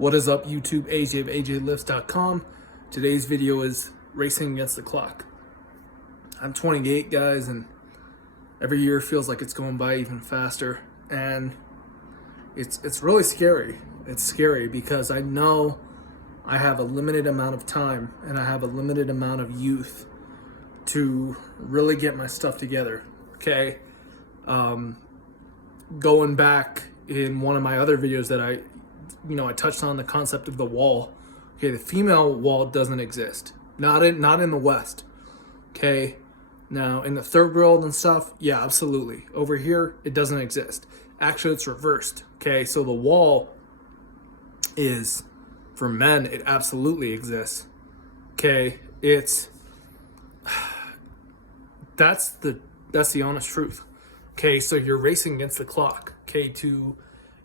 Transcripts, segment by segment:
What is up, YouTube? AJ of AJLifts.com. Today's video is racing against the clock. I'm 28, guys, and every year feels like it's going by even faster. And it's really scary. It's scary because I know I have a limited amount of time and I have a limited amount of youth to really get my stuff together. Okay, going back in one of my other videos that I touched on the concept of the wall. Okay, the female wall doesn't exist. Not in the West. Okay, now in the third world and stuff, yeah, absolutely. Over here, it doesn't exist. Actually, it's reversed. Okay, so the wall is for men. It absolutely exists. Okay, that's the honest truth. Okay, so you're racing against the clock. Okay,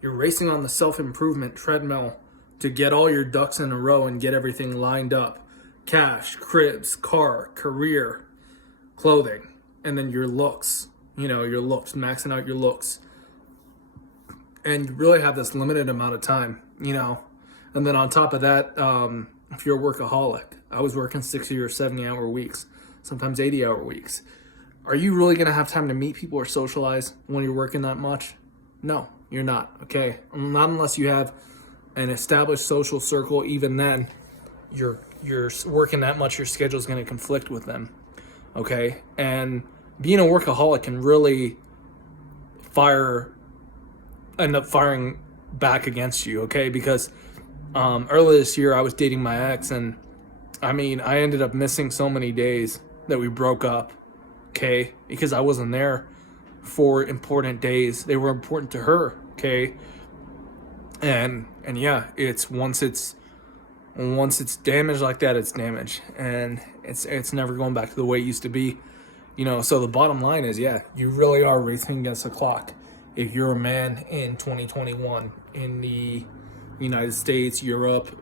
you're racing on the self-improvement treadmill to get all your ducks in a row and get everything lined up. Cash, cribs, car, career, clothing, and then your looks. Your looks, maxing out your looks. And you really have this limited amount of time, And then on top of that, if you're a workaholic, I was working 60 or 70-hour weeks, sometimes 80-hour weeks. Are you really going to have time to meet people or socialize when you're working that much? No, you're not, okay? Not unless you have an established social circle. Even then, you're working that much, your schedule is going to conflict with them, okay? And being a workaholic can really end up firing back against you, okay? Because earlier this year, I was dating my ex, and I ended up missing so many days that we broke up, okay? Because I wasn't there for important days. They were important to her, okay? And yeah, once it's damaged like that, it's damaged, and it's never going back to the way it used to be, So the bottom line is, yeah, you really are racing against the clock. If you're a man in 2021 in the United States, Europe,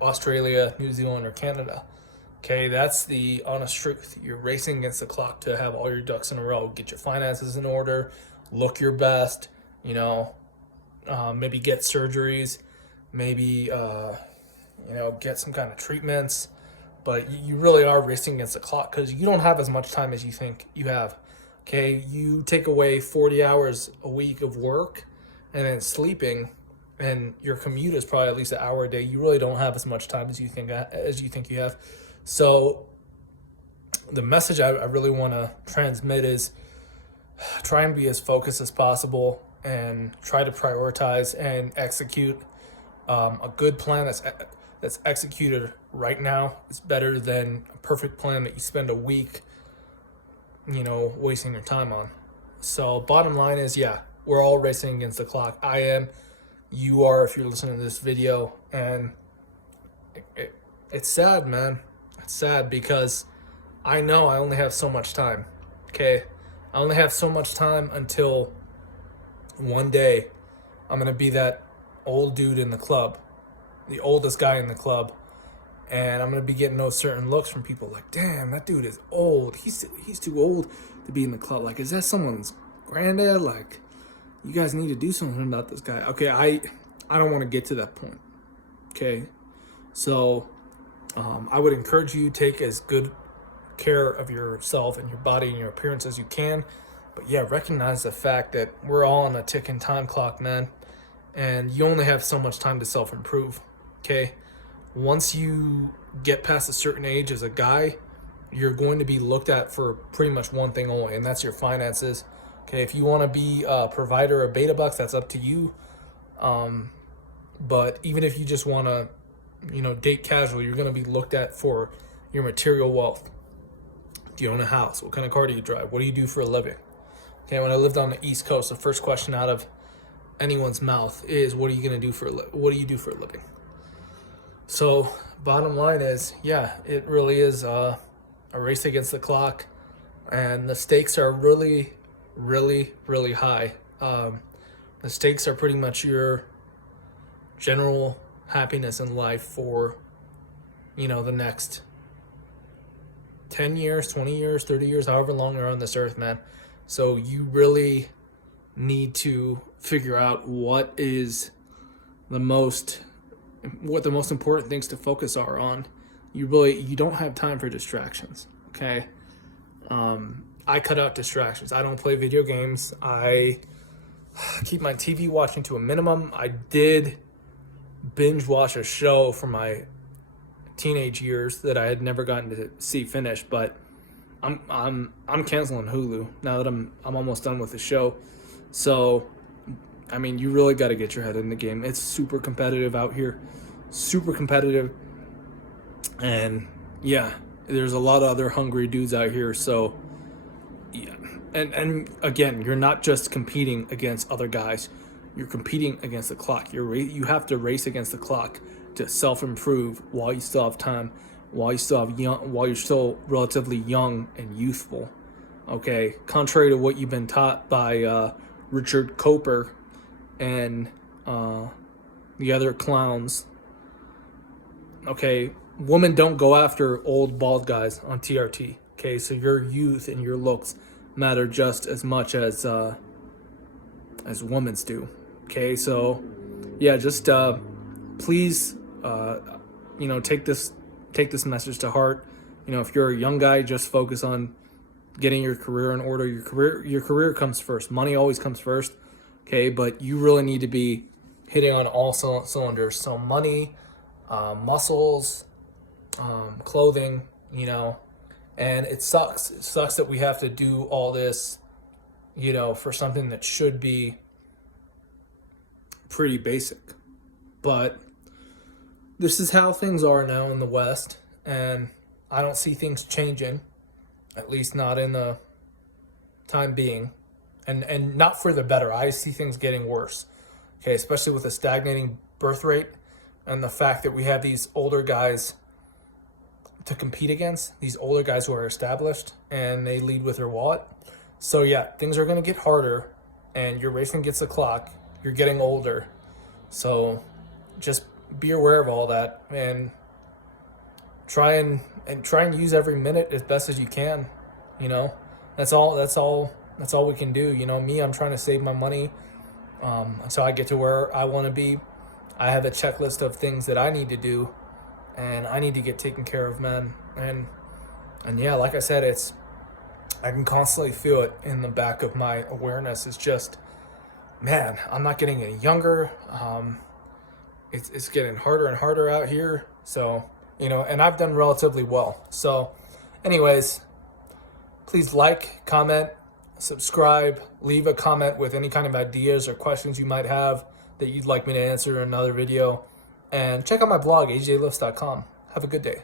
Australia, New Zealand, or Canada, okay, that's the honest truth. You're racing against the clock to have all your ducks in a row. Get your finances in order, look your best, maybe get surgeries, maybe, get some kind of treatments. But you really are racing against the clock because you don't have as much time as you think you have. Okay, you take away 40 hours a week of work and then sleeping, and your commute is probably at least an hour a day. You really don't have as much time as you think you have. So the message I really want to transmit is try and be as focused as possible and try to prioritize and execute a good plan that's executed right now. Is better than a perfect plan that you spend a week wasting your time on. So bottom line is, yeah, we're all racing against the clock. I am, you are, if you're listening to this video, and it's sad, man. It's sad because I know I only have so much time, okay? I only have so much time until one day I'm going to be that old dude in the club, the oldest guy in the club, and I'm going to be getting those certain looks from people like, damn, that dude is old. He's too old to be in the club. Like, is that someone's granddad? Like, you guys need to do something about this guy. Okay, I don't want to get to that point, okay? So I would encourage you to take as good care of yourself and your body and your appearance as you can. But yeah, recognize the fact that we're all on a ticking time clock, man. And you only have so much time to self-improve, okay? Once you get past a certain age as a guy, you're going to be looked at for pretty much one thing only, and that's your finances. Okay, if you want to be a provider of beta bucks, that's up to you. But even if you just want to, date casual, you're going to be looked at for your material wealth. Do you own a house? What kind of car do you drive? What do you do for a living? Okay, when I lived on the East Coast, the first question out of anyone's mouth is, what do you do for a living? So bottom line is, yeah, it really is a race against the clock, and the stakes are really, really, really high. The stakes are pretty much your general happiness in life for, the next 10 years, 20 years, 30 years, however long you're on this earth, man. So you really need to figure out what is the most what the most important things to focus are on. You don't have time for distractions. Okay. I cut out distractions. I don't play video games. I keep my TV watching to a minimum. I did binge watch a show from my teenage years that I had never gotten to see finish, but I'm canceling Hulu now that I'm almost done with the show. So, I mean, you really got to get your head in the game. It's super competitive out here, super competitive, and yeah, there's a lot of other hungry dudes out here. So, yeah, and again, you're not just competing against other guys. You're competing against the clock. You have to race against the clock to self-improve while you still have time, while you're still relatively young and youthful. Okay, contrary to what you've been taught by Richard Coper and the other clowns. Okay, women don't go after old bald guys on TRT. Okay, so your youth and your looks matter just as much as women's do. Okay, so yeah, just please, take this message to heart. If you're a young guy, just focus on getting your career in order. Your career comes first. Money always comes first. Okay, but you really need to be hitting on all cylinders. So money, muscles, clothing, and it sucks. It sucks that we have to do all this, for something that should be pretty basic. But this is how things are now in the West, and I don't see things changing, at least not in the time being, and not for the better. I see things getting worse, okay, especially with a stagnating birth rate and the fact that we have these older guys to compete against, these older guys who are established, and they lead with their wallet. So yeah, things are going to get harder, and you're racing against the clock. You're getting older, so just be aware of all that, and try and use every minute as best as you can. That's all we can do. Me, I'm trying to save my money so I get to where I want to be. I have a checklist of things that I need to do, and I need to get taken care of, man. And yeah, like I said, I can constantly feel it in the back of my awareness. It's just, man, I'm not getting any younger. It's getting harder and harder out here. So, and I've done relatively well. So, anyways, please like, comment, subscribe, leave a comment with any kind of ideas or questions you might have that you'd like me to answer in another video. And check out my blog, ajlifts.com. Have a good day.